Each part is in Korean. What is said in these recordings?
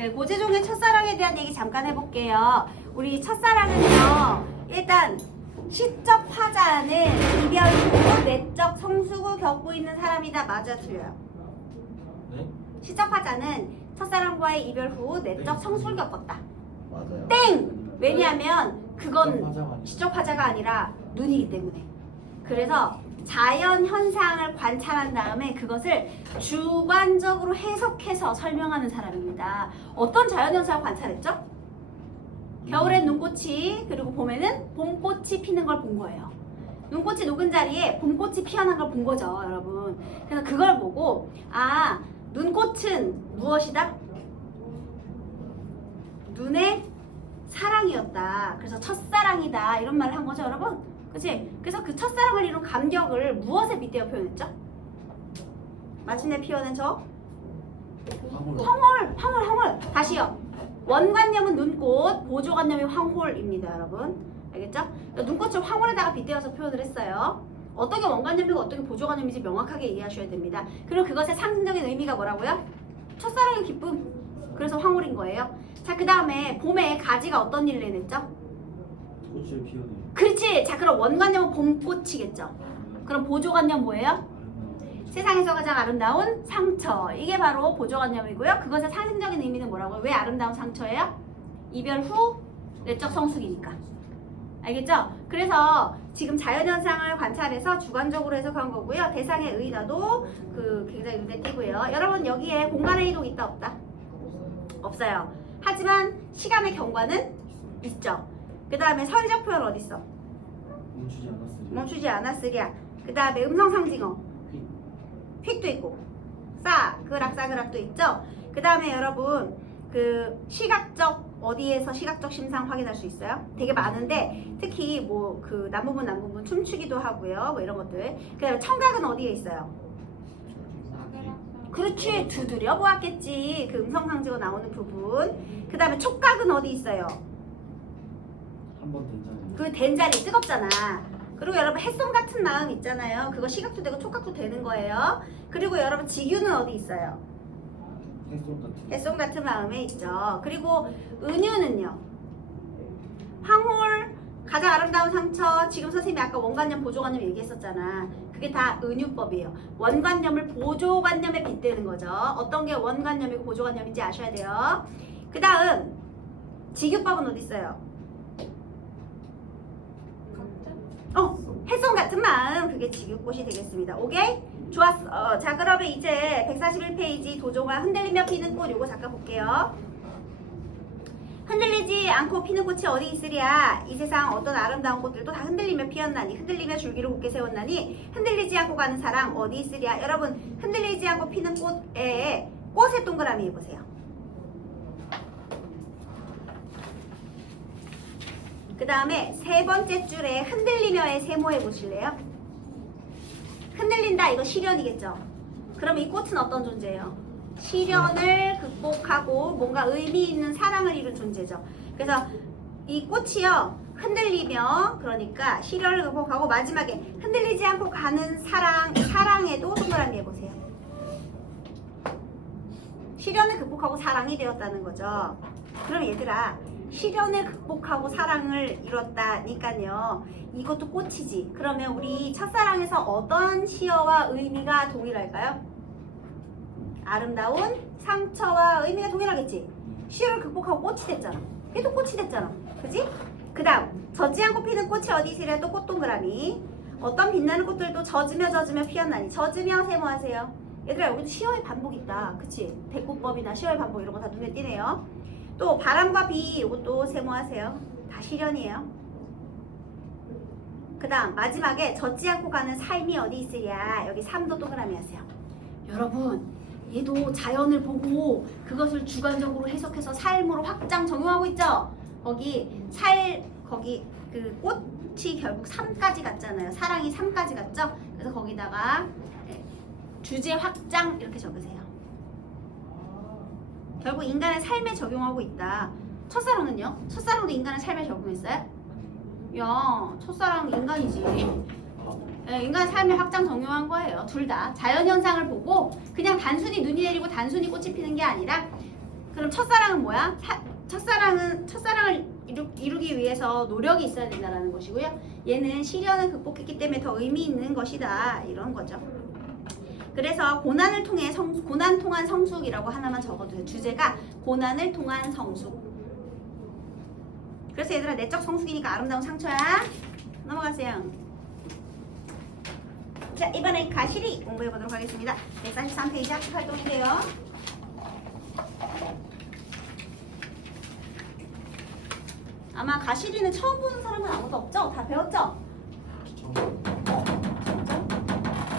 네, 고재종의 첫사랑에 대한 얘기 잠깐 해볼게요. 우리 첫사랑은요, 일단 시적 화자는 이별 후 내적 성숙을 겪고 있는 사람이다. 맞아, 틀려요? 네? 시적 화자는 첫사랑과의 이별 후 내적 성숙을 겪었다. 맞아요. 땡! 왜냐하면 그건 화자가 아니라. 시적 화자가 아니라 눈이기 때문에. 그래서 자연 현상을 관찰한 다음에 그것을 주관적으로 해석해서 설명하는 사람입니다. 어떤 자연 현상을 관찰했죠? 겨울엔 눈꽃이, 그리고 봄에는 봄꽃이 피는 걸 본 거예요. 눈꽃이 녹은 자리에 봄꽃이 피어난 걸 본 거죠, 여러분. 그래서 그걸 보고, 아, 눈꽃은 무엇이다? 눈의 사랑이었다. 그래서 첫사랑이다. 이런 말을 한 거죠, 여러분. 그치? 그래서 그 첫사랑을 이룬 감격을 무엇에 빗대어 표현했죠? 마침내 피어낸 저 황홀. 다시요. 원관념은 눈꽃, 보조관념이 황홀입니다, 여러분. 알겠죠? 눈꽃을 황홀에다가 빗대어서 표현을 했어요. 어떤 게 원관념이고 어떤 게 보조관념인지 명확하게 이해하셔야 됩니다. 그리고 그것의 상징적인 의미가 뭐라고요? 첫사랑의 기쁨. 그래서 황홀인 거예요. 자, 그 다음에 봄에 가지가 어떤 일을 해냈죠? 꽃을 피우는. 그렇지. 자, 그럼 원관념은 봄꽃이겠죠. 그럼 보조관념 뭐예요? 세상에서 가장 아름다운 상처. 이게 바로 보조관념이고요. 그것의 상징적인 의미는 뭐라고요? 왜 아름다운 상처예요? 이별 후 내적 성숙이니까. 알겠죠? 그래서 지금 자연현상을 관찰해서 주관적으로 해석한 거고요. 대상의 의의도 굉장히 눈에 띄고요. 여러분, 여기에 공간의 이동 있다 없다? 없어요. 하지만 시간의 경과는 있죠. 그 다음에 서리적 표현 어디 있어? 멈추지 않았으랴. 그 다음에 음성상징어 휙도 있고 싸그락도 있죠. 그 다음에 여러분 시각적 어디에서 시각적 심상 확인할 수 있어요? 되게 많은데 특히 뭐 남부분 춤추기도 하고요. 뭐 이런 것들. 그 다음에 청각은 어디에 있어요? 그렇지, 두드려 보았겠지. 그 음성상징어 나오는 부분. 그 다음에 촉각은 어디 있어요? 한번 된자리. 그 된 자리 뜨겁잖아. 그리고 여러분 햇솜 같은 마음 있잖아요. 그거 시각도 되고 촉각도 되는 거예요. 그리고 여러분 직유는 어디 있어요? 햇솜 같은 마음에 있죠. 그리고 은유는요. 황홀, 가장 아름다운 상처. 지금 선생님이 아까 원관념, 보조관념 얘기했었잖아. 그게 다 은유법이에요. 원관념을 보조관념에 빗대는 거죠. 어떤 게 원관념이고 보조관념인지 아셔야 돼요. 그 다음 직유법은 어디 있어요? 햇솜 같은 마음. 그게 직유꽃이 되겠습니다. 오케이? 좋았어. 자, 그러면 이제 141페이지 도종아 흔들리며 피는 꽃 요거 잠깐 볼게요. 흔들리지 않고 피는 꽃이 어디 있으랴. 이 세상 어떤 아름다운 꽃들도 다 흔들리며 피었나니 흔들리며 줄기를 곱게 세웠나니 흔들리지 않고 가는 사랑 어디 있으랴. 여러분 흔들리지 않고 피는 꽃의 동그라미 해보세요. 그 다음에 세 번째 줄에 흔들리며의 세모 해보실래요? 흔들린다, 이거 시련이겠죠? 그럼 이 꽃은 어떤 존재예요? 시련을 극복하고 뭔가 의미 있는 사랑을 이룬 존재죠. 그래서 이 꽃이요, 흔들리며, 그러니까 시련을 극복하고 마지막에 흔들리지 않고 가는 사랑에도 동그라미 해보세요. 시련을 극복하고 사랑이 되었다는 거죠. 그럼 얘들아, 시련을 극복하고 사랑을 이뤘다니까요. 이것도 꽃이지. 그러면 우리 첫사랑에서 어떤 시어와 의미가 동일할까요? 아름다운 상처와 의미가 동일하겠지. 시련을 극복하고 꽃이 됐잖아. 얘도 꽃이 됐잖아. 그지? 그 다음 젖지 않고 피는 꽃이 어디 있으랴. 또 꽃동그라미. 어떤 빛나는 꽃들도 젖으며 피었나니. 젖으며 세모하세요. 얘들아, 여기도 시어의 반복 있다. 그치? 대꾸법이나 시어의 반복 이런 거 다 눈에 띄네요. 또 바람과 비 이것도 세모하세요. 다 시련이에요. 그 다음 마지막에 젖지 않고 가는 삶이 어디 있으랴. 여기 삶도 동그라미 하세요. 여러분, 얘도 자연을 보고 그것을 주관적으로 해석해서 삶으로 확장 적용하고 있죠. 거기 그 꽃이 결국 삶까지 갔잖아요. 사랑이 삶까지 갔죠. 그래서 거기다가 주제 확장 이렇게 적으세요. 결국 인간의 삶에 적용하고 있다. 첫사랑은요? 첫사랑도 인간의 삶에 적용했어요? 야, 첫사랑 인간이지. 인간의 삶에 확장 적용한 거예요. 둘 다 자연현상을 보고 그냥 단순히 눈이 내리고 단순히 꽃이 피는 게 아니라 그럼 첫사랑은 뭐야? 첫사랑을 이루기 위해서 노력이 있어야 된다는 것이고요. 얘는 시련을 극복했기 때문에 더 의미 있는 것이다. 이런 거죠. 그래서 고난을 통한 성숙이라고 하나만 적어도 돼요. 주제가 고난을 통한 성숙. 그래서 얘들아 내적 성숙이니까 아름다운 상처야. 넘어가세요. 자, 이번엔 가시리 공부해 보도록 하겠습니다. 143페이지 학습 활동인데요. 아마 가시리는 처음 보는 사람은 아무도 없죠? 다 배웠죠?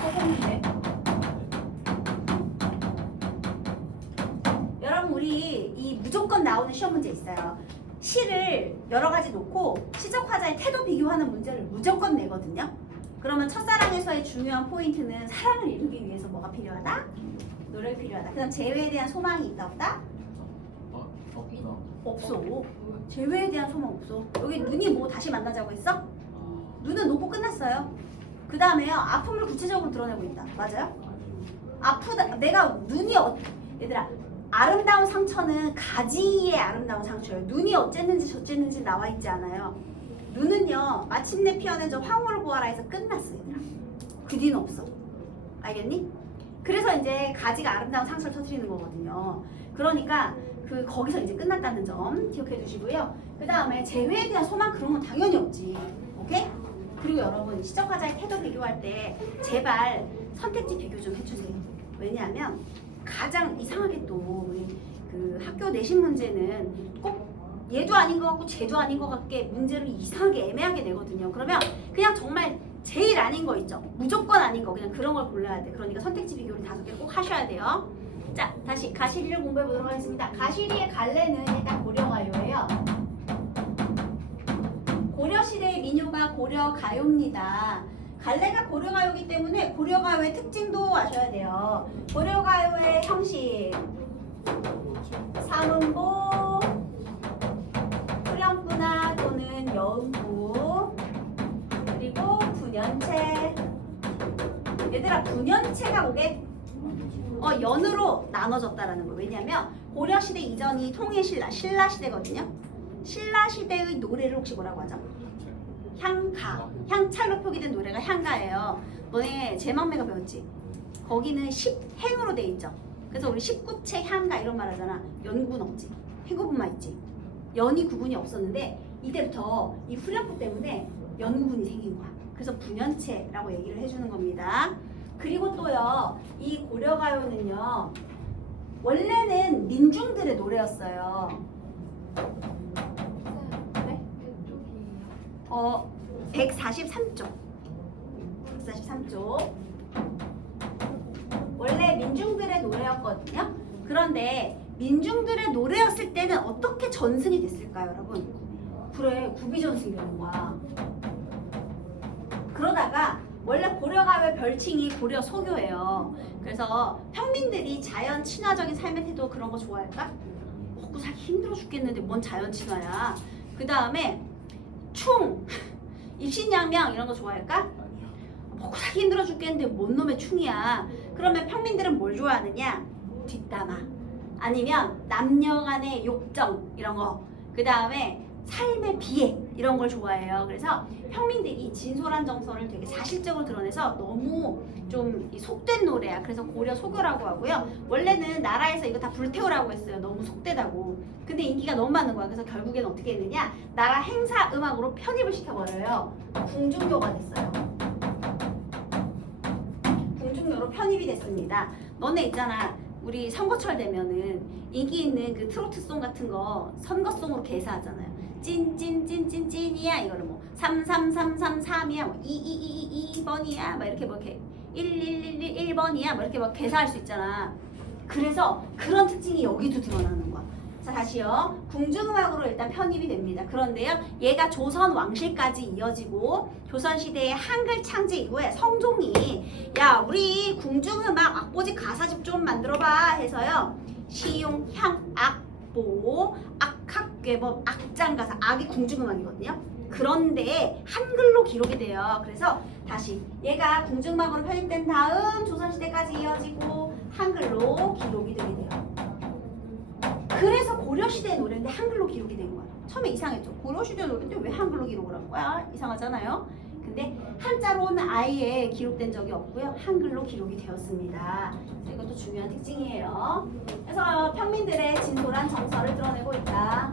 선생님인데. 여러분 우리 이 무조건 나오는 시험 문제 있어요. 시를 여러 가지 놓고 시적 화자의 태도 비교하는 문제를 무조건 내거든요. 그러면 첫사랑에서의 중요한 포인트는 사랑을 이루기 위해서 뭐가 필요하다? 노력이 필요하다. 그다음 재회에 대한 소망이 있다 없다? 없구나. 없어. 재회에 대한 소망 없어. 여기 눈이 뭐 다시 만나자고 했어? 눈은 놓고 끝났어요. 그 다음에요 아픔을 구체적으로 드러내고 있다. 맞아요? 아프다. 내가 눈이 얘들아 아름다운 상처는 가지의 아름다운 상처예요. 눈이 어쨌는지 저쨌는지 나와 있지 않아요. 눈은요 마침내 피어낸 저 황홀을 보아라 해서 끝났어 얘들아. 그 뒤는 없어. 알겠니? 그래서 이제 가지가 아름다운 상처를 터뜨리는 거거든요. 그러니까 거기서 이제 끝났다는 점 기억해 두시고요. 그 다음에 재회에 대한 소망 그런 건 당연히 없지. 오케이? 그리고 여러분 시적화자의 태도 비교할 때 제발 선택지 비교 좀 해주세요. 왜냐하면 가장 이상하게 또 우리 학교 내신 문제는 꼭 얘도 아닌 것 같고 쟤도 아닌 것 같게 문제를 이상하게 애매하게 내거든요. 그러면 그냥 정말 제일 아닌 거 있죠. 무조건 아닌 거 그냥 그런 걸 골라야 돼. 그러니까 선택지 비교를 5개 꼭 하셔야 돼요. 자, 다시 가시리를 공부해 보도록 하겠습니다. 가시리의 갈래는 일단 고려가요예요. 고려시대의 민요가 고려가요입니다. 갈래가 고려가요이기 때문에 고려가요의 특징도 아셔야 돼요. 고려가요의 형식 삼음보, 후렴구나 또는 여음부, 그리고 분연체. 얘들아 분연체가 뭐게? 연으로 나눠졌다라는 거예요. 왜냐하면 고려시대 이전이 통일신라, 신라시대거든요. 신라시대의 노래를 혹시 뭐라고 하죠? 향가, 향찰로 표기된 노래가 향가예요. 너네 제망매가 배웠지? 거기는 10행으로 돼 있죠. 그래서 우리 19채 향가 이런 말 하잖아. 연구는 없지. 행구분만 있지. 연이 구분이 없었는데 이때부터 이 후렴구 때문에 연구분이 생긴 거야. 그래서 분연체라고 얘기를 해주는 겁니다. 그리고 또요, 이 고려가요는요, 원래는 민중들의 노래였어요. 네? 143쪽. 143쪽. 원래 민중들의 노래였거든요. 그런데 민중들의 노래였을 때는 어떻게 전승이 됐을까요, 여러분? 그래, 구비전승이 되는 거야. 그러다가 원래 고려가요의 별칭이 고려 소교예요. 그래서 평민들이 자연 친화적인 삶의 태도 그런 거 좋아할까? 먹고 살기 힘들어 죽겠는데 뭔 자연 친화야. 그 다음에 충, 입신양명 이런 거 좋아할까? 먹고 살기 힘들어 죽겠는데 뭔 놈의 충이야. 그러면 평민들은 뭘 좋아하느냐? 뒷담화 아니면 남녀 간의 욕정 이런 거. 그 다음에 삶의 비애 이런 걸 좋아해요. 그래서 평민들이 진솔한 정서를 되게 사실적으로 드러내서 너무 좀 속된 노래야. 그래서 고려 소교라고 하고요. 원래는 나라에서 이거 다 불태우라고 했어요. 너무 속되다고. 근데 인기가 너무 많은 거야. 그래서 결국에는 어떻게 했느냐? 나라 행사 음악으로 편입을 시켜버려요. 궁중요가 됐어요. 궁중요로 편입이 됐습니다. 너네 있잖아. 우리 선거철 되면은 인기 있는 그 트로트송 같은 거 선거송으로 개사하잖아요. 찐찐찐찐찐이야 이거를 뭐 33333이야 뭐 2222번이야 막 이렇게 뭐 이렇게 1111번이야 뭐 이렇게 막 개사할 수 있잖아. 그래서 그런 특징이 여기도 드러나는 거야. 자 다시요. 궁중음악으로 일단 편입이 됩니다. 그런데요 얘가 조선 왕실까지 이어지고 조선시대의 한글 창제 이후에 성종이 야 우리 궁중음악 악보집 가사집 좀 만들어봐 해서요 시용 향 악보 악학괴법 악장가사 악이 궁중음악이거든요. 그런데 한글로 기록이 돼요. 그래서 다시 얘가 궁중음악으로 편입된 다음 조선시대까지 이어지고 한글로 기록이 되게 돼요. 그래서 고려시대 노래인데 한글로 기록이 된 거야. 처음에 이상했죠. 고려시대 노래인데 왜 한글로 기록을 한 거야? 이상하잖아요. 근데 한자로는 아예 기록된 적이 없고요. 한글로 기록이 되었습니다. 이것도 중요한 특징이에요. 그래서 평민들의 진솔한 정서를 드러내고 있다.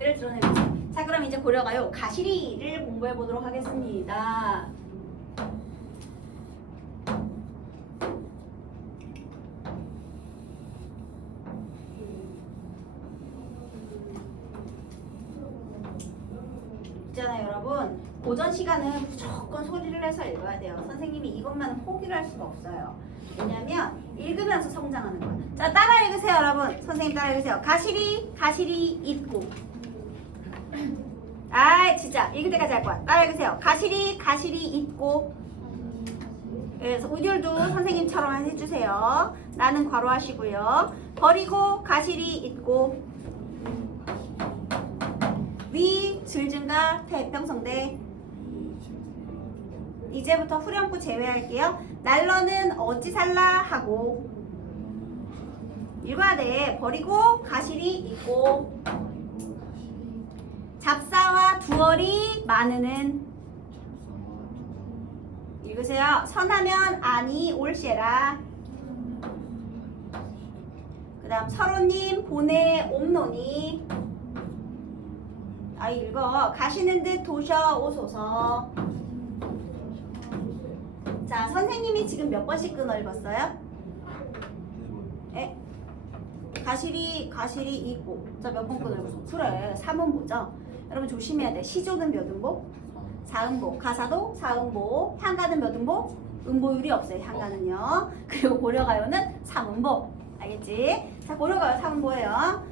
를 드러내고 있어요. 자, 그럼 이제 고려가요. 가시리를 공부해 보도록 하겠습니다. 있잖아요, 여러분. 오전 시간은 무조건 소리를 내서 읽어야 돼요. 선생님이 이것만은 포기를 할 수가 없어요. 왜냐면 읽으면서 성장하는 거야. 자, 따라 읽으세요, 여러분. 선생님 따라 읽으세요. 가시리 있고. 아, 진짜 읽을 때까지 할 거야. 따라 읽으세요. 가시리 있고. 그래서 우결도 선생님처럼 해주세요. 나는 괄호하시고요. 버리고 가시리 있고. 위 질증가 태평성대. 이제부터 후렴구 제외할게요. 날러는 어찌 살라 하고. 읽어야 돼. 버리고 가시리 있고. 잡사와 두얼이 많으는. 읽으세요. 선하면 아니 올세라. 그 다음 서로님 보내 옴노니. 아, 읽어. 가시는 듯 도셔 오소서. 자, 선생님이 지금 몇 번씩 끊어 읽었어요? 에? 가시리 있고. 자, 몇 번 끊어 읽었어? 그래, 3음보죠. 여러분 조심해야 돼. 시조는 몇 음보? 4음보. 가사도 4음보. 향가는 몇 음보? 음보율이 없어요, 향가는요. 그리고 고려가요는 3음보. 알겠지? 자, 고려가요 3음보예요.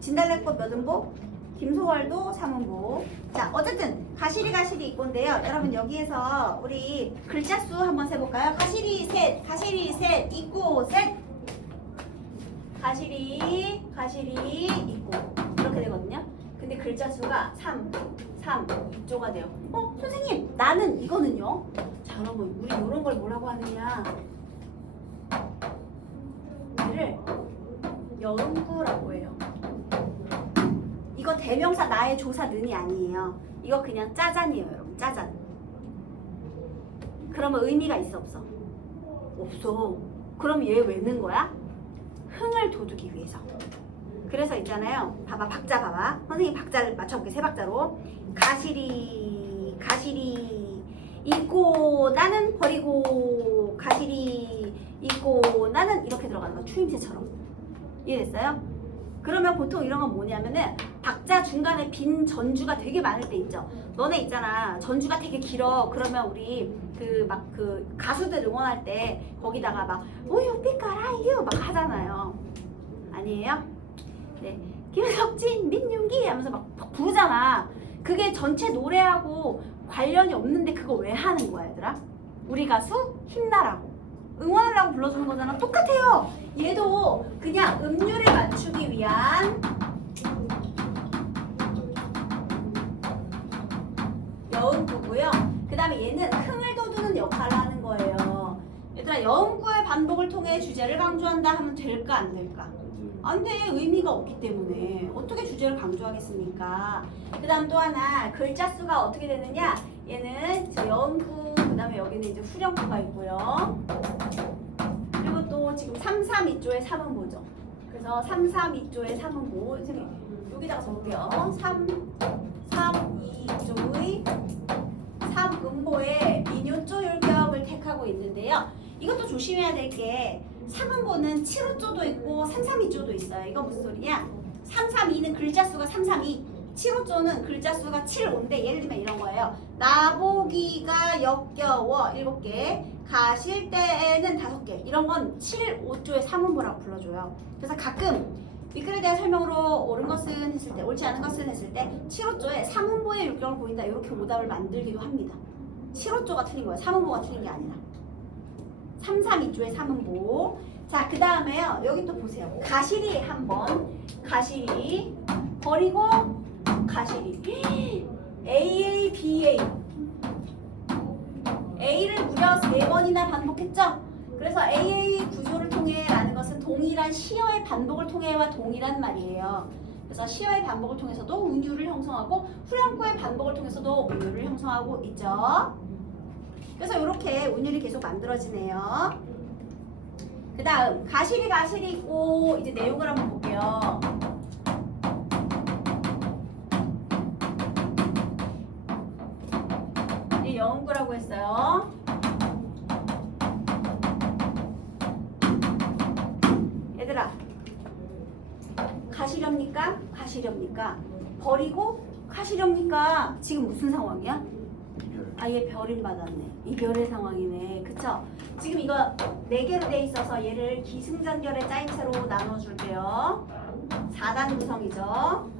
진달래꽃 몇 음보? 김소월도 3음보. 자, 어쨌든 가시리 있고인데요. 여러분 여기에서 우리 글자 수 한번 세볼까요? 가시리 셋, 있고 셋. 가시리 있고 이렇게 되거든요. 근데 글자 수가 3, 2조가 돼요. 선생님, 나는 이거는요. 자, 여러분 우리 이런 걸 뭐라고 하느냐? 얘를 여음구라고 해요. 이거 대명사 나의 조사 는이 아니에요. 이거 그냥 짜잔이에요, 여러분. 짜잔. 그러면 의미가 있어, 없어? 없어. 그럼 얘 왜 넣은 거야? 흥을 돋우기 위해서. 그래서 있잖아요. 봐봐, 박자 봐봐. 선생님 박자를 맞춰볼게. 세 박자로. 가시리 있고 나는 버리고 가시리 있고 나는 이렇게 들어가는 거. 추임새처럼. 이해됐어요? 그러면 보통 이런 건 뭐냐면은 박자 중간에 빈 전주가 되게 많을 때 있죠. 너네 있잖아. 전주가 되게 길어. 그러면 우리 그 가수들 응원할 때 거기다가 막 오유 삐까라유 막 하잖아요. 아니에요? 네. 김석진, 민윤기 하면서 막 부르잖아. 그게 전체 노래하고 관련이 없는데 그거 왜 하는 거야, 얘들아? 우리 가수 힘나라고. 응원하려고 불러주는 거잖아. 똑같아요. 얘도 그냥 음률을 맞추기 위한 여음구고요. 그 다음에 얘는 흥을 돋우는 역할을 하는 거예요. 얘들아, 여음구의 반복을 통해 주제를 강조한다 하면 될까 안 될까? 안 돼. 의미가 없기 때문에 어떻게 주제를 강조하겠습니까? 그 다음 또 하나, 글자 수가 어떻게 되느냐? 얘는 저 여음구, 그 다음에 여기는 이제 후렴구가 있고요. 그리고 또 지금 332조의 3음보죠. 그래서 332조의 3음보. 선생님 여기다가 적을게요. 332조의 3음보에 민요조 율격을 택하고 있는데요. 이것도 조심해야 될 게 3음보는 7호조도 있고 332조도 있어요. 이거 무슨 소리냐? 332는 글자 수가 332. 7호조는 글자 수가 7호인데 예를 들면 이런 거예요. 나보기가 역겨워 7개, 가실 때에는 5개. 이런 건 7호조의 3음보라고 불러줘요. 그래서 가끔 미끌에 대한 설명으로 옳은 것은 했을 때, 옳지 않은 것은 했을 때 7호조에 3음보의 율격을 보인다. 이렇게 오답을 만들기도 합니다. 7호조가 틀린 거예요. 3음보가 틀린 게 아니라. 332조의 3음보. 자, 그 다음에요. 여기 또 보세요. 가시리 한번. 가시리. 버리고 가시리. AABA. A를 무려 3번이나 반복했죠? 그래서 AA 구조를 통해 라는 것은 동일한 시어의 반복을 통해와 동일한 말이에요. 그래서 시어의 반복을 통해서도 운율을 형성하고 후렴구의 반복을 통해서도 운율을 형성하고 있죠. 그래서 이렇게 운율이 계속 만들어지네요. 그 다음 가시리 있고 이제 내용을 한번 볼게요. 이 영구라고 했어요. 얘들아 가시렵니까? 가시렵니까? 버리고 가시렵니까? 지금 무슨 상황이야? 이별. 아예 별을 받았네. 이별의 상황이네. 그쵸? 지금 이거 4개로 돼 있어서 얘를 기승전결의 짜임새로 나눠줄게요. 4단 구성이죠.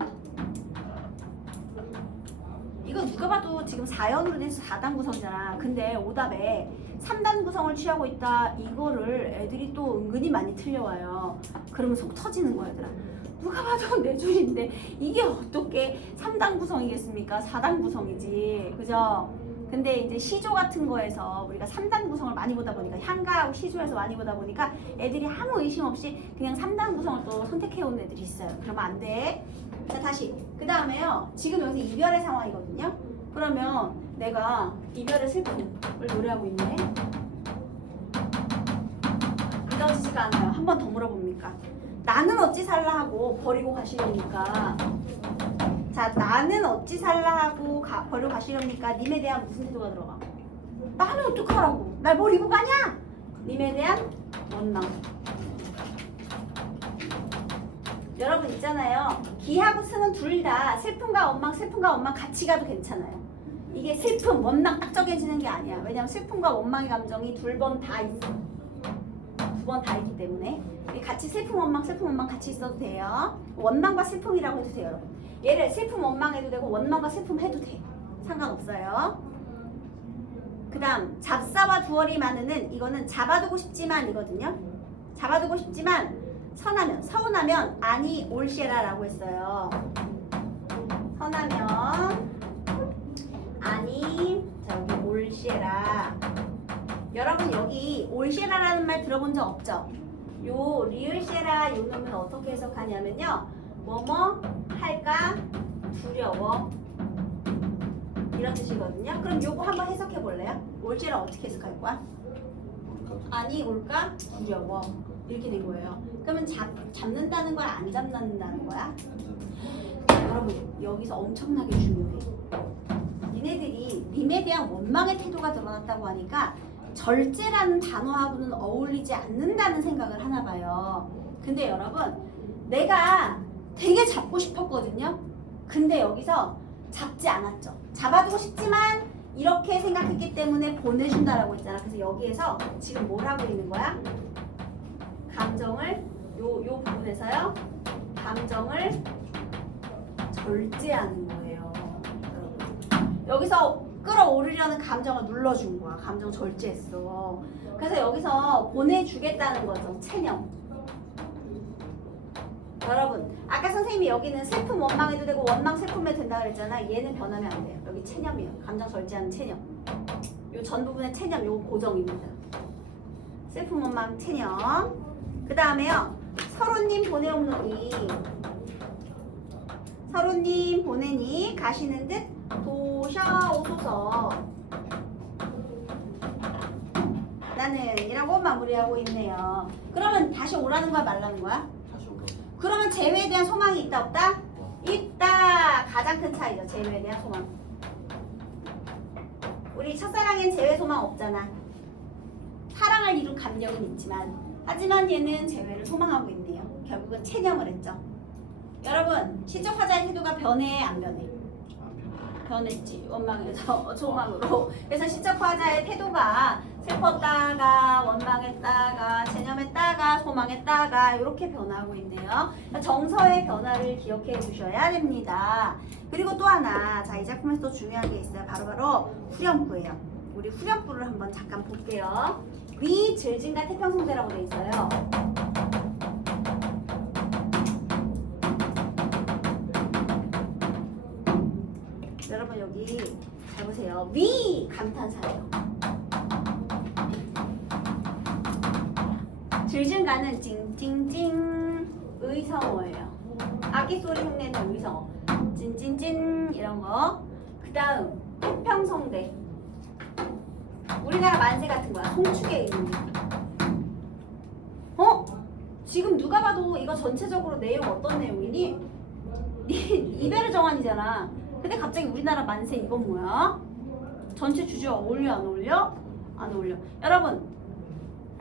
이거 누가 봐도 지금 4연으로 돼 있어 4단 구성이잖아. 근데 오답에 3단 구성을 취하고 있다. 이거를 애들이 또 은근히 많이 틀려와요. 그러면 속 터지는 거야, 얘들아. 누가 봐도 4줄인데 이게 어떻게 3단 구성이겠습니까? 4단 구성이지. 그죠? 근데 이제 시조 같은 거에서 우리가 3단 구성을 많이 보다 보니까 향가하고 시조에서 많이 보다 보니까 애들이 아무 의심 없이 그냥 3단 구성을 또 선택해 온 애들이 있어요. 그러면 안 돼. 자, 다시. 그 다음에요. 지금 여기서 이별의 상황이거든요. 그러면 내가 이별의 슬픔을 노래하고 있네. 믿어지지가 않아요. 한 번 더 물어봅니까? 나는 어찌 살라 하고 버리고 가시렵니까? 자, 나는 어찌 살라 하고 버리고 가시렵니까? 님에 대한 무슨 태도가 들어가? 나는 어떡하라고? 날 버리고 가냐? 님에 대한 원망. 여러분 있잖아요. 기하고 스는 둘 다 슬픔과 원망 같이 가도 괜찮아요. 이게 슬픔, 원망 딱 정해지는 게 아니야. 왜냐면 슬픔과 원망의 감정이 2번 다 있어. 2번 다 있기 때문에 같이 슬픔, 원망 같이 있어도 돼요. 원망과 슬픔이라고 해도 돼요, 여러분. 얘를 슬픔, 원망 해도 되고 원망과 슬픔 해도 돼. 상관없어요. 그 다음 잡사와 두어리 많으는 이거는 잡아두고 싶지만 이거든요. 잡아두고 싶지만 선하면, 서운하면 아니 올시에라라고 했어요. 선하면 아니 자 여기 올시에라. 여러분 여기 올시에라라는 말 들어본 적 없죠? 요 리을시에라 요 놈은 어떻게 해석하냐면요. 뭐뭐 할까 두려워 이런 뜻이거든요. 그럼 요거 한번 해석해 볼래요? 올시에라 어떻게 해석할 거야? 아니 올까 두려워 이렇게 된 거예요. 그러면 잡는다는 거야 안 잡는다는 거야? 여러분 여기서 엄청나게 중요해. 니네들이 님에 대한 원망의 태도가 드러났다고 하니까 절제라는 단어하고는 어울리지 않는다는 생각을 하나 봐요. 근데 여러분 내가 되게 잡고 싶었거든요. 근데 여기서 잡지 않았죠. 잡아두고 싶지만 이렇게 생각했기 때문에 보내준다라고 했잖아. 그래서 여기에서 지금 뭘 하고 있는 거야? 감정을 요 부분에서요. 감정을 절제하는 거예요. 여기서 끌어오르려는 감정을 눌러준 거야. 감정 절제했어. 그래서 여기서 보내주겠다는 거죠. 체념. 여러분 아까 선생님이 여기는 슬픔 원망해도 되고 원망 슬픔해도 된다 그랬잖아. 얘는 변하면 안 돼요. 여기 체념이에요. 감정 절제하는 체념. 요 전 부분의 체념 요거 고정입니다. 슬픔 원망 체념. 그 다음에요. 서로님 보내옵노니 서로님 보내니 가시는 듯 도셔오소서 나는 이라고 마무리하고 있네요. 그러면 다시 오라는 거야 말라는 거야? 다시 오라. 그러면 재회에 대한 소망이 있다 없다? 있다. 가장 큰 차이죠. 재회에 대한 소망. 우리 첫사랑엔 재회 소망 없잖아. 사랑을 이룬 감정은 있지만 하지만 얘는 재회를 소망하고 있네요. 결국은 체념을 했죠. 여러분 시적 화자의 태도가 변해 안 변해? 변했지. 원망에서 소망으로. 그래서 시적 화자의 태도가 슬펐다가 원망했다가 체념했다가 소망했다가 이렇게 변하고 있네요. 정서의 변화를 기억해 주셔야 됩니다. 그리고 또 하나 자, 이 작품에서 또 중요한 게 있어요. 바로 후렴구예요. 우리 후렴구를 한번 잠깐 볼게요. 위 질진과 태평성대라고 돼 있어요. 여러분 여기 잘 보세요. 위 감탄사예요. 들증가는 찡찡찡 의성어예요. 아기 소리 흉내는 의성어. 찐찐찐 이런 거. 그 다음 태평성대. 우리나라 만세 같은 거야. 송축의 의미. 지금 누가 봐도 이거 전체적으로 내용 어떤 내용이니? 이베르 정환이잖아. 근데 갑자기 우리나라 만세 이건 뭐야? 전체 주제와 어울려 안 어울려? 안 어울려. 여러분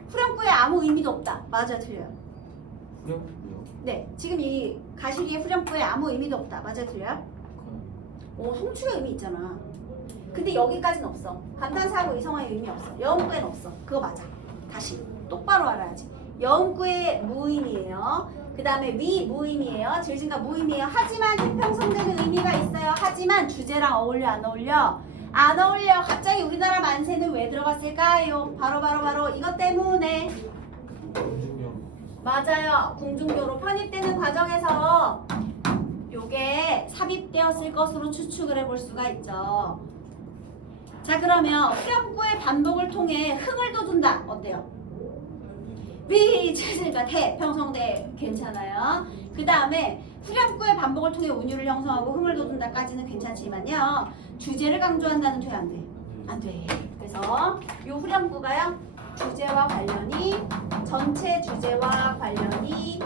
후렴구에 아무 의미도 없다. 맞아 틀려요? 후렴구요? 네, 지금 이 가시리의 후렴구에 아무 의미도 없다. 맞아 틀려요? 송축의 의미 있잖아. 근데 여기까지는 없어. 감탄사하고 의성어의 의미 없어. 여음구에는 없어. 그거 맞아. 다시 똑바로 알아야지. 여음구의 무의미예요. 그 다음에 위 무의미예요. 질증가 무의미예요. 하지만 태평성대는 의미가 있어요. 하지만 주제랑 어울려 안 어울려? 안 어울려. 갑자기 우리나라 만세는 왜 들어갔을까요? 바로 이것 때문에. 공중력. 맞아요. 궁중교로 편입되는 과정에서 요게 삽입되었을 것으로 추측을 해볼 수가 있죠. 자, 그러면 후렴구의 반복을 통해 흥을 돋운다. 어때요? 위, 질증가, 태평성대 괜찮아요. 그 다음에 후렴구의 반복을 통해 운율을 형성하고 흥을 돋운다까지는 괜찮지만요. 주제를 강조한다는 돼 안 돼? 안 돼. 그래서 이 후렴구가요. 주제와 관련이 전체 주제와 관련이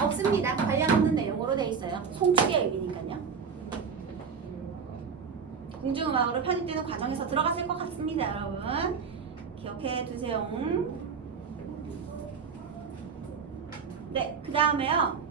없습니다. 관련 없는 내용으로 돼 있어요. 송축의 의미니까요. 궁중음악으로 편입되는 과정에서 들어갔을 것 같습니다, 여러분. 기억해 두세요. 네, 그 다음에요.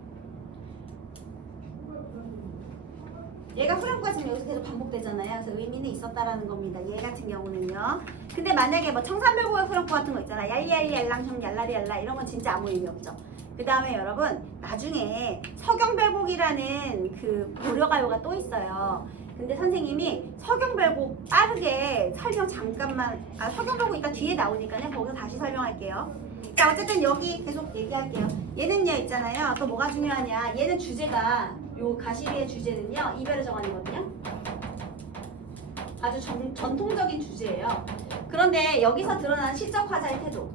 얘가 후렴구가 지금 여기서 계속 반복되잖아요. 그래서 의미는 있었다라는 겁니다. 얘 같은 경우는요. 근데 만약에 뭐 청산별곡의 후렴구 같은 거 있잖아. 얄리얄리 얄랑청 얄라리 얄라 이런 건 진짜 아무 의미 없죠. 그 다음에 여러분 나중에 서경별곡이라는 그 고려가요가 또 있어요. 근데 선생님이 서경별곡 빠르게 설명 잠깐만 서경별곡 이따 뒤에 나오니까요. 거기서 다시 설명할게요. 자, 어쨌든 여기 계속 얘기할게요. 얘는요 있잖아요. 또 뭐가 중요하냐. 얘는 주제가 요 가시리의 주제는요 이베르 정환이거든요. 아주 전통적인 주제예요. 그런데 여기서 드러나는 시적 화자의 태도.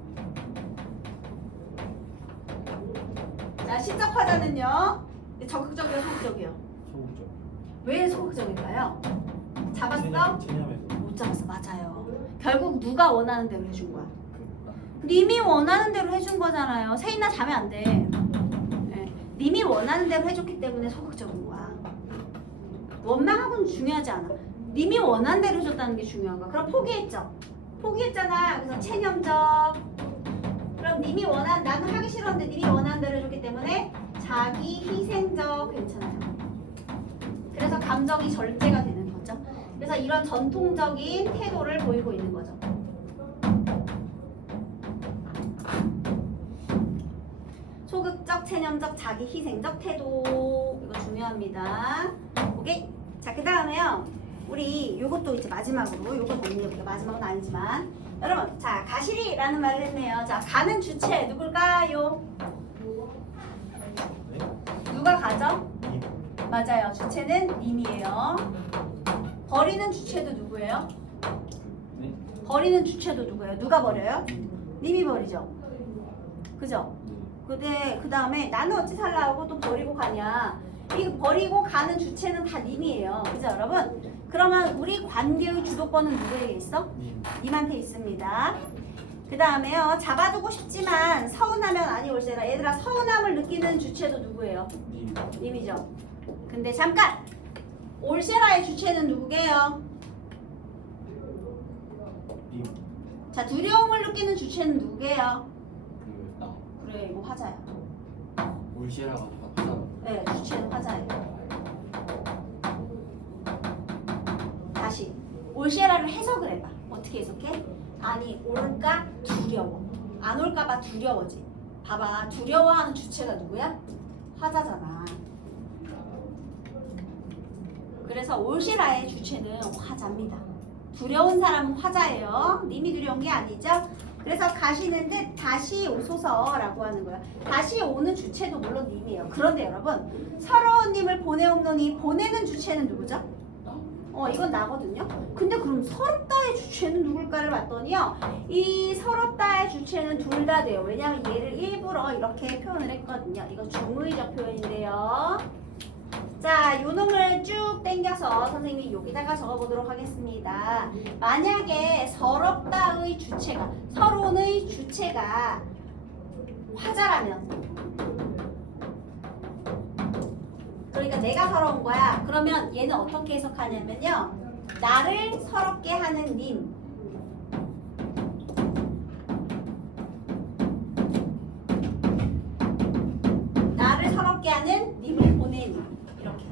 자, 시적 화자는요 적극적이요, 소극적이요? 소극적. 왜 소극적일까요? 잡았어? 체념에서. 못 잡았어. 맞아요. 결국 누가 원하는 대로 해준 거야. 님이 원하는 대로 해준 거잖아요. 세인아 자면 안 돼. 네. 님이 원하는 대로 해줬기 때문에 소극적인 거야. 원망하고는 중요하지 않아. 님이 원하는 대로 해줬다는 게 중요한 거야. 그럼 포기했죠? 포기했잖아. 그래서 체념적. 그럼 님이 나는 하기 싫었는데 님이 원하는 대로 해줬기 때문에 자기 희생적. 괜찮아요. 그래서 감정이 절제가 되는 거죠. 그래서 이런 전통적인 태도를 보이고 있는 거죠. 소극적, 체념적, 자기 희생적 태도. 이거 중요합니다. 오케이? 자, 그 다음에요. 우리 요것도 이제 마지막으로 요건 정리해볼게요. 마지막은 아니지만 여러분, 자, 가시리라는 말을 했네요. 자, 가는 주체 누굴까요? 네? 누가 가죠? 님. 맞아요. 주체는 님이에요. 버리는 주체도 누구예요? 네? 버리는 주체도 누구예요? 누가 버려요? 님. 님이 버리죠. 그죠? 네. 근데 그 다음에 나는 어찌 살라고 또 버리고 가냐. 이 버리고 가는 주체는 다 님이에요. 그죠 여러분? 그러면 우리 관계의 주도권은 누구에게 있어? 님. 님한테 있습니다. 그 다음에요. 잡아두고 싶지만 서운하면 아니 올세라. 얘들아, 서운함을 느끼는 주체도 누구예요? 님. 님이죠. 근데 잠깐! 올세라의 주체는 누구게요? 님. 자, 두려움을 느끼는 주체는 누구게요? 나. 그래, 이거 화자야. 올시라가 맞다. 네, 주체는 화자예요. 다시 올시에라를 해석을 해봐. 어떻게 해석해? 아니, 올까 두려워. 안 올까봐 두려워지. 봐봐, 두려워하는 주체가 누구야? 화자잖아. 그래서 올시라의 주체는 화자입니다. 두려운 사람은 화자예요. 님이 두려운 게 아니죠. 그래서 가시는 듯 다시 오소서라고 하는 거예요. 다시 오는 주체도 물론 님이에요. 그런데 여러분, 서러운 님을 보내옵노니 보내는 주체는 누구죠? 나. 이건 나거든요. 근데 그럼 서럽다의 주체는 누굴까를 봤더니요. 이 서럽다의 주체는 둘 다 돼요. 왜냐하면 얘를 일부러 이렇게 표현을 했거든요. 이거 중의적 표현인데요. 자, 요 놈을 쭉 당겨서 선생님이 여기다가 적어보도록 하겠습니다. 만약에 서럽다의 주체가, 서론의 주체가 화자라면, 그러니까 내가 서러운 거야. 그러면 얘는 어떻게 해석하냐면요. 나를 서럽게 하는 님. 나를 서럽게 하는 님을 보내니. 이렇게.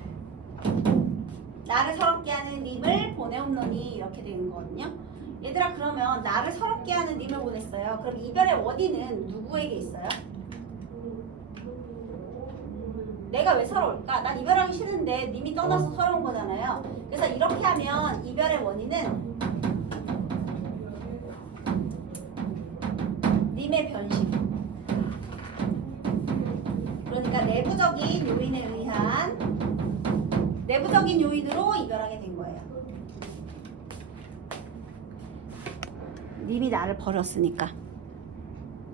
나를 서럽게 하는 님을 보내옵노니 이렇게 되는 거거든요. 얘들아, 그러면 나를 서럽게 하는 님을 보냈어요. 그럼 이별의 원인은 누구에게 있어요? 내가 왜 서러울까? 난 이별하기 싫은데 님이 떠나서 서러운 거잖아요. 그래서 이렇게 하면 이별의 원인은 님의 변심. 그러니까 내부적인 요인으로 이별하게 된 거예요. 님이 나를 버렸으니까.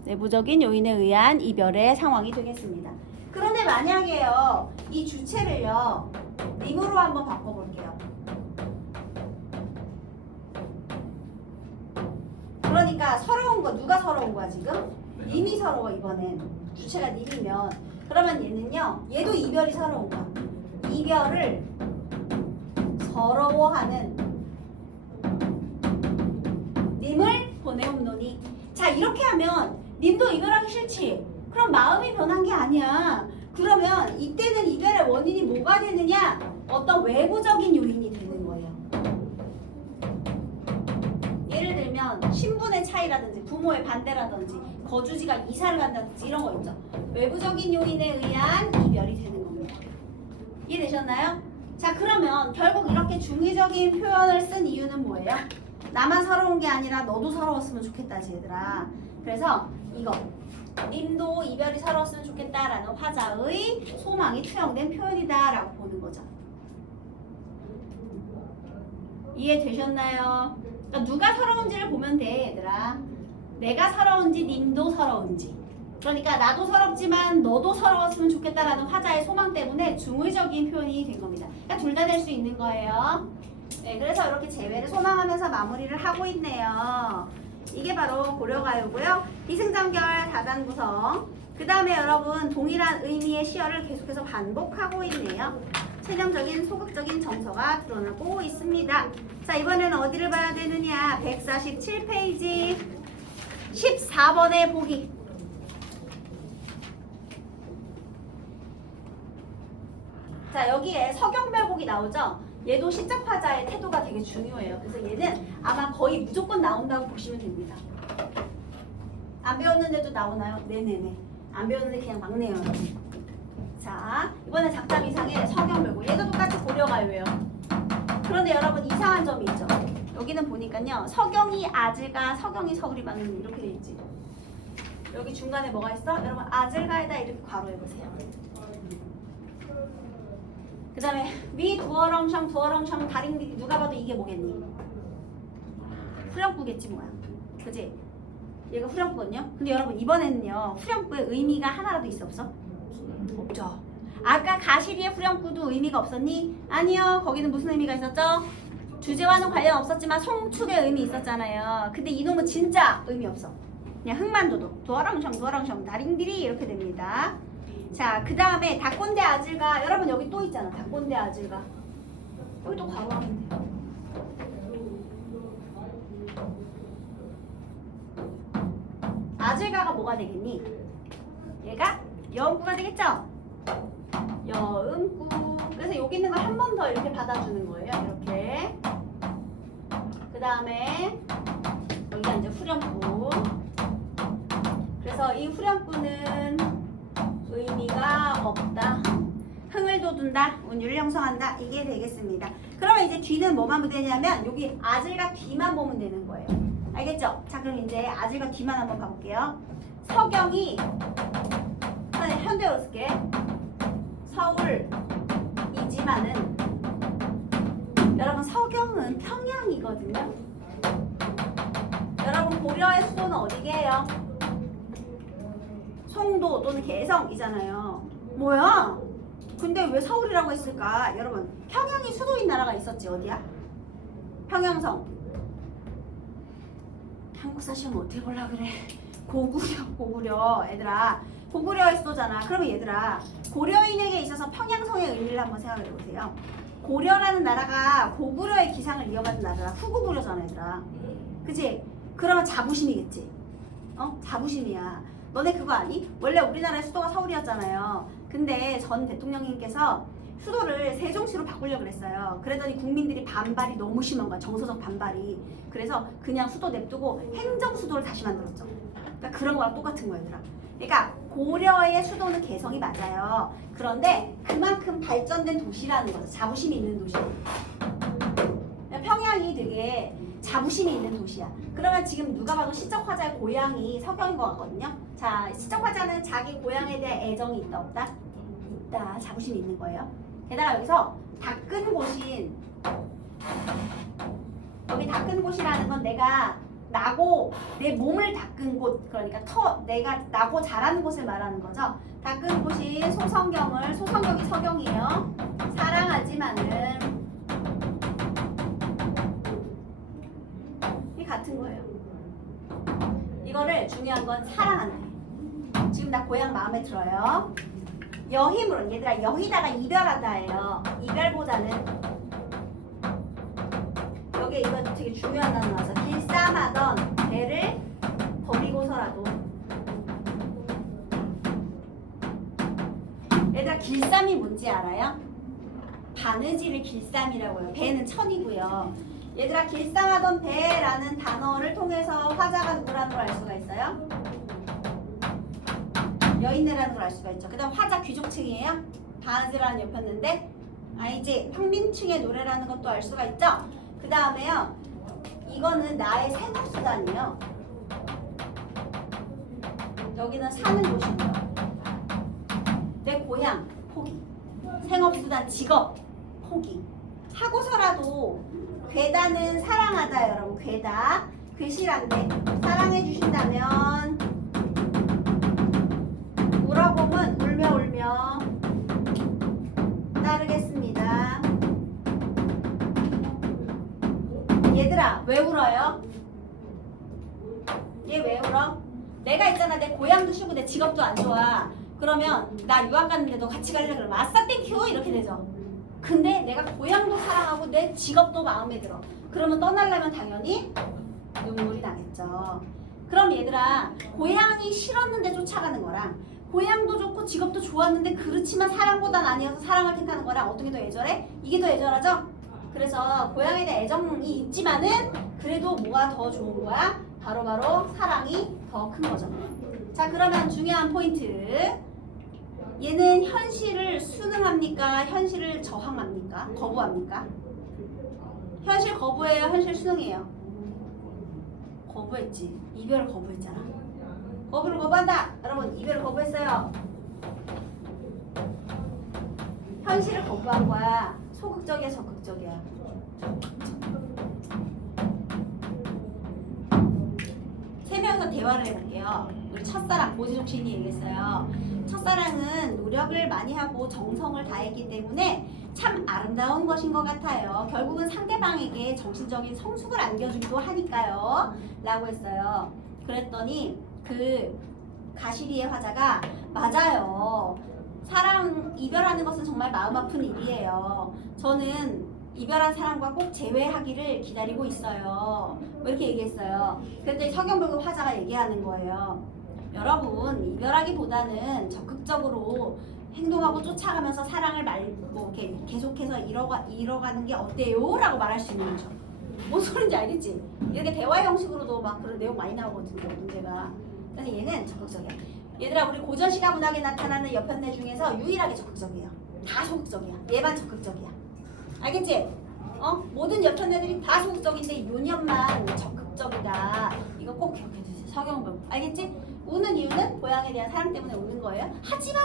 내부적인 요인에 의한 이별의 상황이 되겠습니다. 그런데 만약에요, 이 주체를요, 님으로 한번 바꿔볼게요. 그러니까 서러운 거, 누가 서러운 거야 지금? 님이 서러워. 이번엔 주체가 님이면, 그러면 얘는요, 얘도 이별이 서러운 거야. 이별을 서러워하는 님을 보내옵노니. 자, 이렇게 하면 님도 이별하기 싫지? 그럼 마음이 변한 게 아니야. 그러면 이때는 이별의 원인이 뭐가 되느냐? 어떤 외부적인 요인이 되는 거예요. 예를 들면 신분의 차이라든지 부모의 반대라든지 거주지가 이사를 간다든지 이런 거 있죠. 외부적인 요인에 의한 이별이 되는 겁니다. 이해되셨나요? 자, 그러면 결국 이렇게 중의적인 표현을 쓴 이유는 뭐예요? 나만 서러운 게 아니라 너도 서러웠으면 좋겠다지, 얘들아. 그래서 이거 님도 이별이 서러웠으면 좋겠다라는 화자의 소망이 투영된 표현이다라고 보는 거죠. 이해되셨나요? 그러니까 누가 서러운지를 보면 돼, 얘들아. 내가 서러운지 님도 서러운지. 그러니까 나도 서럽지만 너도 서러웠으면 좋겠다라는 화자의 소망 때문에 중의적인 표현이 된 겁니다. 그러니까 둘 다 될 수 있는 거예요. 네, 그래서 이렇게 재회를 소망하면서 마무리를 하고 있네요. 이게 바로 고려가요고요. 이승전결 4단 구성. 그 다음에 여러분 동일한 의미의 시어를 계속해서 반복하고 있네요. 체념적인 소극적인 정서가 드러나고 있습니다. 자, 이번에는 어디를 봐야 되느냐? 147페이지 14번에 보기. 자, 여기에 서경별곡이 나오죠? 얘도 시작화자의 태도가 되게 중요해요. 그래서 얘는 아마 거의 무조건 나온다고 보시면 됩니다. 안 배웠는데도 나오나요? 네네네. 안 배웠는데 그냥 막 내요. 자, 이번에 작담 이상의 서경별곡. 얘도 똑같이 고려가요예요. 그런데 여러분 이상한 점이 있죠. 여기는 보니까요. 서경이 아질가, 서경이 서울이반은 이렇게 돼 있지. 여기 중간에 뭐가 있어? 여러분 아질가에다 이렇게 괄호해보세요. 그 다음에 위 두어렁샹 다링디. 누가 봐도 이게 뭐겠니? 후렴구겠지 뭐야. 그지? 얘가 후렴구거든요. 근데 여러분 이번에는요, 후렴구의 의미가 하나라도 있어 없어? 없죠. 아까 가시리의 후렴구도 의미가 없었니? 아니요. 거기는 무슨 의미가 있었죠? 주제와는 관련 없었지만 송축의 의미 있었잖아요. 근데 이놈은 진짜 의미 없어. 그냥 흥만 둬도 두어렁샹 다링디리 이렇게 됩니다. 자, 그 다음에 닭꼰대 아질가. 여러분 여기 또 있잖아. 닭꼰대 아질가. 여기 또 괄호하면 돼요. 아질가가 뭐가 되겠니? 얘가 여음구가 되겠죠? 여음구. 그래서 여기 있는 걸 한 번 더 이렇게 받아주는 거예요. 이렇게. 그 다음에 여기가 이제 후렴구. 그래서 이 후렴구는 의미가 없다. 흥을 돋운다. 운율을 형성한다. 이게 되겠습니다. 그러면 이제 뒤는 뭐만 되냐면 여기 아질과 뒤만 보면 되는 거예요. 알겠죠? 자, 그럼 이제 아질과 뒤만 한번 가볼게요. 서경이 현대어로 쓸게. 서울이지만은 여러분 서경은 평양이거든요. 여러분 고려의 수도는 어디게요? 송도 또는 개성이잖아요. 뭐야? 근데 왜 서울이라고 했을까? 여러분 평양이 수도인 나라가 있었지. 어디야? 평양성. 한국사 시험 어떻게 보려 그래? 고구려 얘들아. 고구려의 수도잖아. 그러면 얘들아 고려인에게 있어서 평양성의 의미를 한번 생각해 보세요. 고려라는 나라가 고구려의 기상을 이어받은 나라라. 후고구려잖아 얘들아. 그치? 그러면 자부심이겠지. 자부심이야. 너네 그거 아니? 원래 우리나라의 수도가 서울이었잖아요. 근데 전 대통령님께서 수도를 세종시로 바꾸려고 그랬어요. 그랬더니 국민들이 반발이 너무 심한 거야. 정서적 반발이. 그래서 그냥 수도 냅두고 행정수도를 다시 만들었죠. 그러니까 그런 거랑 똑같은 거야 얘들아. 그러니까 고려의 수도는 개성이 맞아요. 그런데 그만큼 발전된 도시라는 거죠. 자부심이 있는 도시. 평양이 되게 자부심이 있는 도시야. 그러면 지금 누가 봐도 시적화자의 고향이 서경인 것 같거든요. 자, 시적화자는 자기 고향에 대한 애정이 있다 없다? 있다. 자부심이 있는 거예요. 게다가 여기서 닦은 곳인, 여기 닦은 곳이라는 건 내가 나고 내 몸을 닦은 곳, 그러니까 내가 나고 자라는 곳을 말하는 거죠. 닦은 곳인 소성경이 서경이에요. 사랑하지만은 이 같은 거예요. 이거를 중요한 건 사랑한다. 지금 나 고향 마음에 들어요. 여힘으로 얘들아 여기다가 이별하다예요. 이별보다는 여기 이거 되게 중요한 단어 나와서 길쌈하던 배를 버리고서라도. 얘들아 길쌈이 뭔지 알아요? 바느질을 길쌈이라고 해요. 배는 천이고요. 얘들아 길쌈하던 배라는 단어를 통해서 화자가 누구라는 걸 알 수가 있어요? 여인네라는 걸 알 수가 있죠. 그 다음 화자 귀족층이에요. 바느질하는 옆이었는데 알지? 평민층의 노래라는 것도 알 수가 있죠. 그 다음에요 이거는 나의 생업수단이에요. 여기는 사는 곳이고요. 내 고향 포기, 생업수단 직업 포기 하고서라도 괴다는 사랑하다. 여러분 괴다 괴실한데 사랑해 주신다면 울어보면 울며 따르겠습니다. 얘들아 왜 울어요? 얘 왜 울어? 내가 있잖아 내 고향도 싫고 내 직업도 안 좋아. 그러면 나 유학 갔는데 너 같이 갈래? 그러면 아싸 땡큐 이렇게 되죠. 근데 내가 고향도 사랑하고 내 직업도 마음에 들어. 그러면 떠나려면 당연히 눈물이 나겠죠. 그럼 얘들아 고향이 싫었는데 쫓아가는 거랑 고향도 좋고 직업도 좋았는데 그렇지만 사랑보단 아니어서 사랑을 택하는 거랑 어떤 게 더 애절해? 이게 더 애절하죠? 그래서 고향에 대한 애정이 있지만은 그래도 뭐가 더 좋은 거야? 바로 사랑이 더 큰 거죠. 자 그러면 중요한 포인트. 얘는 현실을 순응합니까? 현실을 저항합니까? 거부합니까? 현실 거부해요? 현실 순응해요? 거부했지. 이별을 거부했잖아. 거부를 거부한다. 여러분 이별을 거부했어요. 현실을 거부한 거야. 소극적이야 적극적이야? 세 명이서 대화를 해볼게요. 우리 첫사랑 고지종 시인이 얘기했어요. 첫사랑은 노력을 많이 하고 정성을 다했기 때문에 참 아름다운 것인 것 같아요. 결국은 상대방에게 정신적인 성숙을 안겨주기도 하니까요. 라고 했어요. 그랬더니 그 가시리의 화자가 맞아요. 이별하는 것은 정말 마음 아픈 일이에요. 저는 이별한 사람과 꼭 재회하기를 기다리고 있어요. 뭐 이렇게 얘기했어요. 그랬더니 서경berg 화자가 얘기하는 거예요. 여러분 이별하기보다는 적극적으로 행동하고 쫓아가면서 사랑을 이렇게 계속해서 이뤄가는 게 어때요? 라고 말할 수 있는 거죠. 뭔 소린지 알겠지? 이렇게 대화 형식으로도 막 그런 내용 많이 나오거든요. 문제가. 그래서 얘는 적극적이야. 얘들아 우리 고전 시가 문학에 나타나는 여편네 중에서 유일하게 적극적이에요. 다 소극적이야. 얘만 적극적이야. 알겠지? 모든 여편네들이 다 소극적인데 요년만 적극적이다. 이거 꼭 기억해주세요. 서경berg. 알겠지? 우는 이유는 고향에 대한 사랑 때문에 우는 거예요. 하지만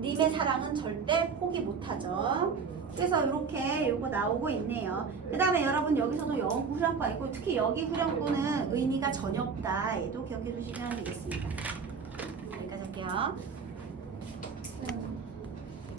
님의 사랑은 절대 포기 못하죠. 그래서 이렇게 요거 나오고 있네요. 그 다음에 여러분 여기서도 영 후렴구가 있고 특히 여기 후렴구는 의미가 전혀 없다. 얘도 기억해 주시면 되겠습니다. 여기까지 할게요.